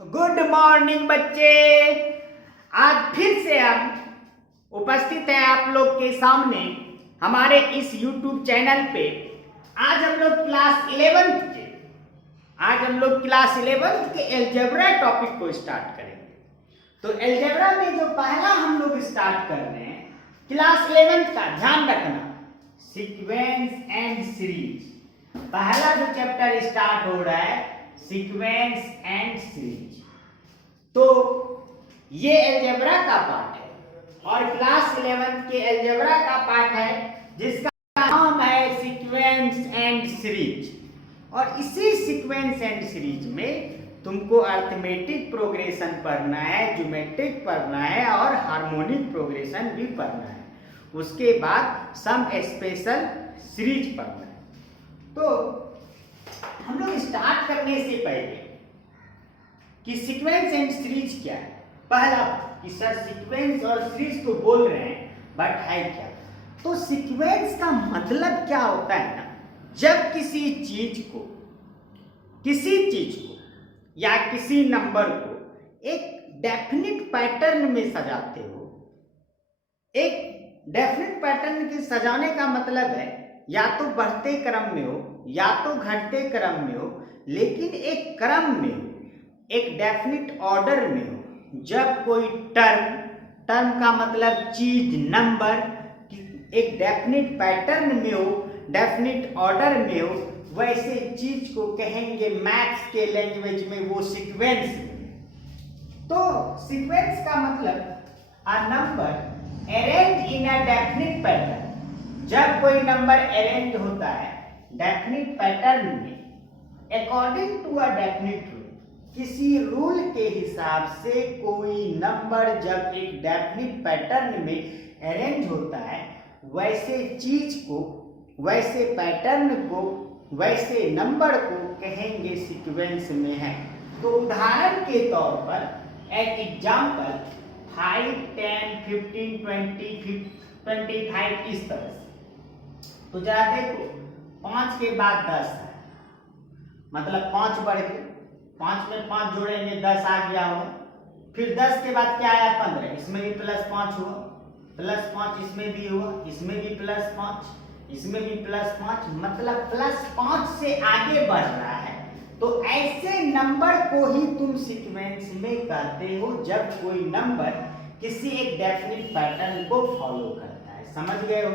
Good morning बच्चे। आज फिर से हम उपस्थित हैं आप लोग के सामने हमारे इस YouTube चैनल पे। आज हम लोग क्लास 11th के एलजेब्रा टॉपिक को स्टार्ट करेंगे। तो एलजेब्रा में जो पहला हम लोग स्टार्ट कर रहे हैं क्लास 11th का, ध्यान रखना, सीक्वेंस एंड सीरीज। पहला जो चैप्टर स्टार्ट हो रहा है सीक्वेंस एंड सीरीज। तो ये एलजेब्रा का पार्ट है और क्लास 11th के एलजेब्रा का पार्ट है जिसका नाम है सीक्वेंस एंड सीरीज। और इसी सीक्वेंस एंड सीरीज में तुमको अर्थमेटिक प्रोग्रेशन पढ़ना है, ज्योमेट्रिक पढ़ना है और हार्मोनिक प्रोग्रेशन भी पढ़ना है। उसके बाद सम स्पेशल सीरीज पढ़ना है। तो हम लोग स्टार्ट करने से पहले कि सीक्वेंस एंड सीरीज क्या है, पहला कि सर सीक्वेंस और सीरीज तो बोल रहे हैं बट है क्या। तो सीक्वेंस का मतलब क्या होता है ना, जब किसी चीज को या किसी नंबर को एक डेफिनिट पैटर्न में सजाते हो। एक डेफिनिट पैटर्न के सजाने का मतलब है या तो बढ़ते क्रम में हो या तो घटते क्रम में हो, लेकिन एक क्रम में हो, एक डेफिनिट ऑर्डर में हो। जब कोई टर्म का मतलब चीज, नंबर, एक डेफिनिट पैटर्न में हो, डेफिनिट ऑर्डर में हो, वैसे चीज को कहेंगे मैथ्स के लैंग्वेज में वो सीक्वेंस में। तो सीक्वेंस का मतलब a number arrange in a definite pattern. जब कोई नंबर अरेंज होता है डेफिनिट पैटर्न में according to a definite rule, किसी रूल के हिसाब से कोई नंबर जब एक डेफिनिट पैटर्न में अरेंज होता है, वैसे चीज को, वैसे पैटर्न को, वैसे नंबर को कहेंगे सीक्वेंस में है। तो उदाहरण के तौर पर एक एग्जाम्पल 5, 10, 15, 20, 25 इस तरह से। तो जरा देखो 5 के बाद 10 है, मतलब 5 बढ़ गए, 5 में 5 जोड़ेंगे 10 आ गया होगा। फिर 10 के बाद क्या आया 15, इसमें भी +5 हुआ, +5 इसमें भी हुआ, इसमें भी +5, इसमें भी +5, मतलब +5 से आगे बढ़ रहा है। तो ऐसे नंबर को ही तुम सीक्वेंस में कहते हो जब कोई नंबर किसी एक डेफिनिट पैटर्न को फॉलो करता है। समझ गए हो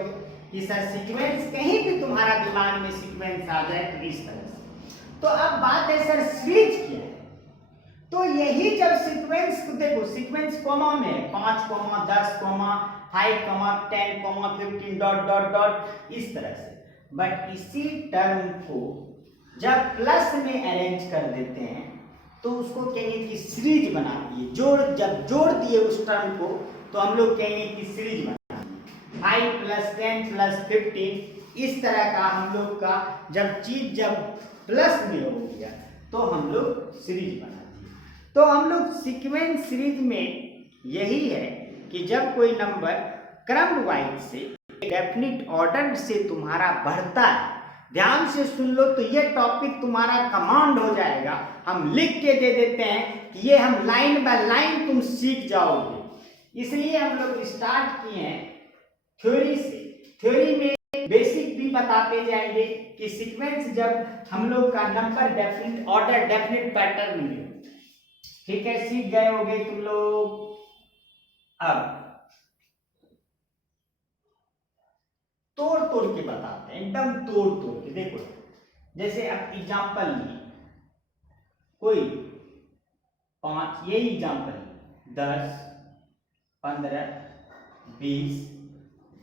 कि सर सीक्वेंस, कहीं भी तुम्हारा दिमाग में सीक्वेंस आ जाए तो इस तरह से। तो अब बात है सर सीरीज क्या है। तो यही जब सीक्वेंस को देखो, सीक्वेंस कॉमा में 5, 10, 5, 10, 15 डॉट डॉट डॉट इस तरह से। बट इसी टर्म को जब प्लस में अरेंज कर देते हैं तो उसको कहेंगे कि सीरीज बना दिए। जब जोड़ दिए उस टर्म को तो हम लोग कहेंगे कि सीरीज बना 5 + 10 + 15 इस तरह का हम लोग का जब प्लस में हो गया तो हम लोग सीरीज बना दिए। तो हम लोग सीक्वेंस सीरीज में यही है कि जब कोई नंबर क्रम वाइज से डेफिनिट ऑर्डर से तुम्हारा बढ़ता है, ध्यान से सुन लो तो ये टॉपिक तुम्हारा कमांड हो जाएगा। हम लिख के दे देते हैं कि ये हम लाइन बाय लाइन तुम सीख जाओगे। इसलिए हम लोग स्टार्ट किए हैं थ्योरी से। थ्योरी में बेसिक भी बताते जाएंगे कि सीक्वेंस जब हम लोग का number definite order, definite pattern में, ठीक है, सीख गए होगे तुम लोग। अब तोड़ के बताते हैं, एकदम तोड़ के। देखो जैसे अब एग्जांपल लिए कोई 5, यही एग्जांपल 10, 15, 20,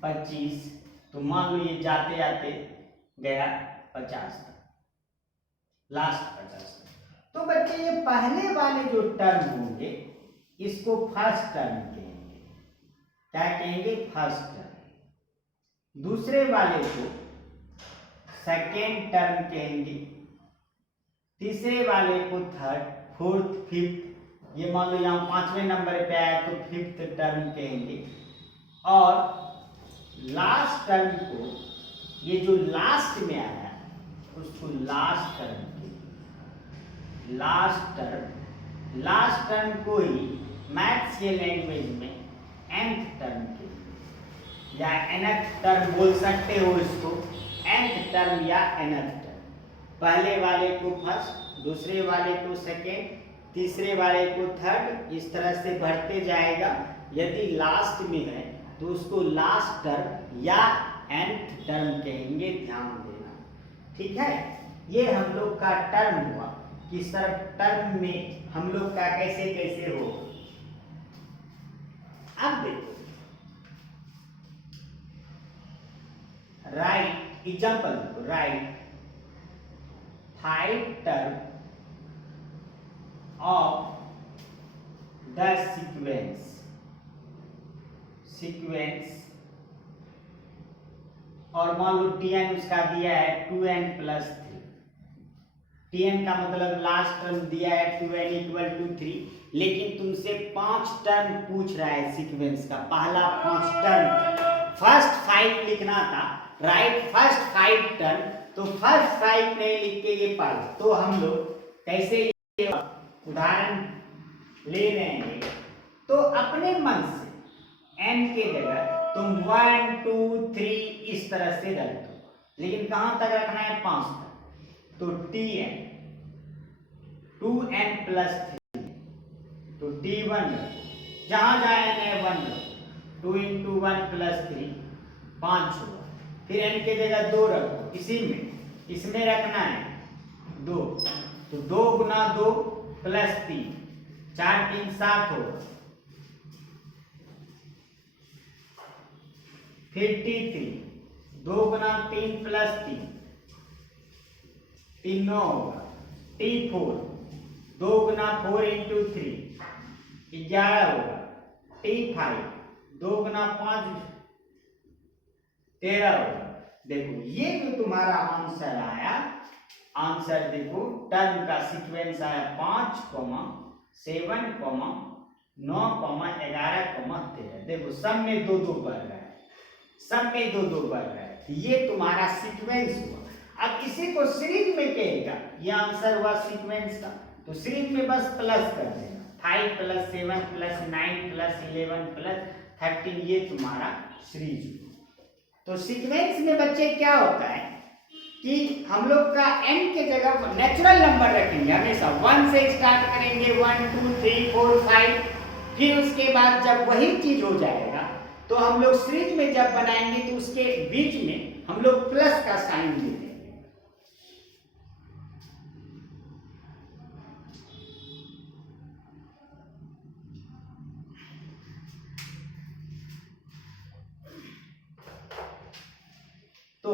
25, तो मान लो ये जाते जाते गया 50 तक, लास्ट 50 तक। तो बच्चे ये पहले वाले जो टर्म होंगे इसको फर्स्ट टर्म कहेंगे। क्या कहेंगे? First term. दूसरे वाले को सेकेंड टर्म कहेंगे, तीसरे वाले को थर्ड, फोर्थ, फिफ्थ, ये मान लो यहाँ 5वें नंबर पे आया तो फिफ्थ टर्म कहेंगे। और लास्ट टर्म को, ये जो लास्ट में आया उसको लास्ट टर्म कहेंगे। लास्ट टर्म लास्ट टर्म को ही मैथ्स के लैंग्वेज में nth टर्म के लिए या nth टर्म बोल सकते हो इसको, nth टर्म या nth टर्म। पहले वाले को फर्स्ट, दूसरे वाले को सेकेंड, तीसरे वाले को थर्ड, इस तरह से बढ़ते जाएगा। यदि लास्ट में है तो उसको लास्ट टर्म या nth टर्म कहेंगे, ध्यान देना, ठीक है। ये हम लोग का टर्म हुआ कि सर टर्म में हम लोग का कैसे कैसे हो। अब देखो, right example, right 5 term of the sequence और मान लो Tn उसका दिया है 2n+3। Tn का मतलब लास्ट टर्म दिया है 2n = 3, लेकिन तुमसे 5 टर्म पूछ रहा है सीक्वेंस का। पहला 5 टर्म, फर्स्ट 5 लिखना था, राइट फर्स्ट 5 टर्म, तो फर्स्ट 5 नहीं लिख के ये पढ़। तो हम लोग कैसे उदाहरण ले रहे हैं, तो अपने मन से n के जगह तुम 1 2 3 इस तरह से रख दो, लेकिन कहां तक रखना है? 5 तक। तो Tn 2n+3, तो T1 रखो, जहां जहां n है 1 रखो, 2 × 1+3 5 होगा। फिर n के जगह 2 रखो, इसी में इसमें रखना है 2, तो 2 × 2 + 3, 4 3 7 होगा। फिर T3 2 × 3 + 3 3 9 होगा। T4 2 × 4 × 3 11 होगा। T5 2 × 5 13 होगा। देखो ये जो तुम्हारा आंसर आया, आंसर देखो टर्म का सीक्वेंस आया 5, 7, 9, 11, 13। देखो सब में 2 2 बढ़ रहा है, सब में 2 2 बढ़ रहा है। ये तुम्हारा सीक्वेंस हुआ। अब इसी को सीरीज में कहेगा, ये आंसर हुआ सीक्वेंस का, तो सीरीज में बस प्लस कर देना, 5 + 7 + 9 + 11 + 13, ये तुम्हारा सीरीज हुआ। तो सीक्वेंस में बच्चे क्या होता है कि हम लोग का n के जगह नेचुरल नंबर रखेंगे, हमेशा 1 से स्टार्ट करेंगे, 1 2 3 4 5। फिर उसके बाद जब वही चीज हो जाएगा तो हम लोग सीरीज में जब बनाएंगे तो उसके बीच में हम लोग प्लस का साइन दे देंगे। तो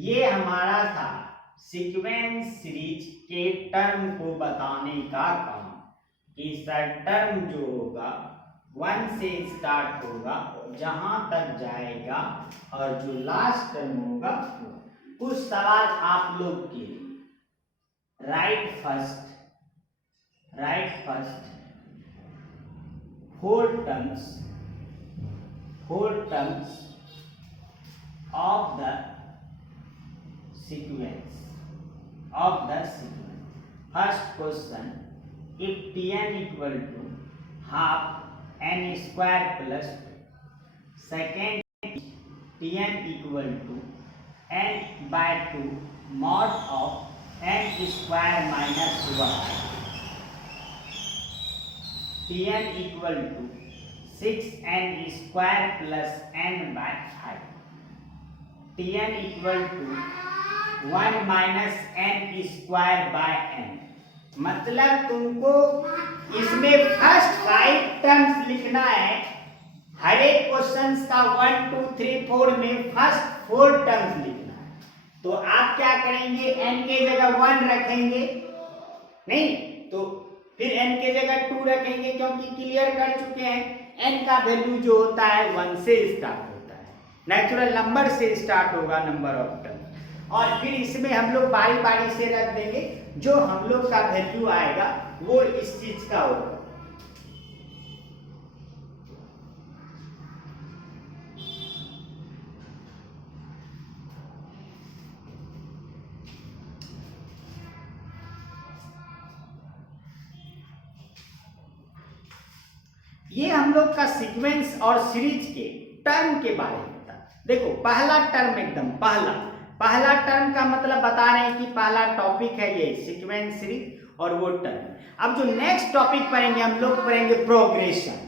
ये हमारा था सीक्वेंस सीरीज के टर्म को बताने का काम, कि सर टर्म जो होगा 1 से स्टार्ट होगा, जहां तक जाएगा, और जो लास्ट टर्म होगा। कुछ सवाल आप लोग के लिए, right first 4 terms of the sequence. First question, if Tn = ½ n square plus 2. Second, Tn = n/2 mod of n square minus 1. Tn = 6n square plus n/5. Tn = 1 - n square by n। मतलब तुमको इसमें first 5 terms लिखना है। हर एक question का 1 2 3 4 में first 4 terms लिखना है। तो आप क्या करेंगे, n के जगह 1 रखेंगे, नहीं तो फिर n के जगह 2 रखेंगे, क्योंकि क्लियर कर चुके हैं n का वैल्यू जो होता है 1 से स्टार्ट होता है, नेचुरल नंबर से स्टार्ट होगा नंबर ऑफ टर्म। और फिर इसमें हम लोग बारी बारी से रख देंगे, जो हम लोग का वैल्यू आएगा वो इस चीज का होगा। ये हम लोग का सीक्वेंस और सीरीज के टर्म के बारे में था। देखो पहला टर्म एकदम पहला टर्म का मतलब बता रहे हैं कि पहला टॉपिक है ये सीक्वेंस सीरीज और वो टर्म। अब जो नेक्स्ट टॉपिक पढ़ेंगे हम लोग पढ़ेंगे प्रोग्रेशन।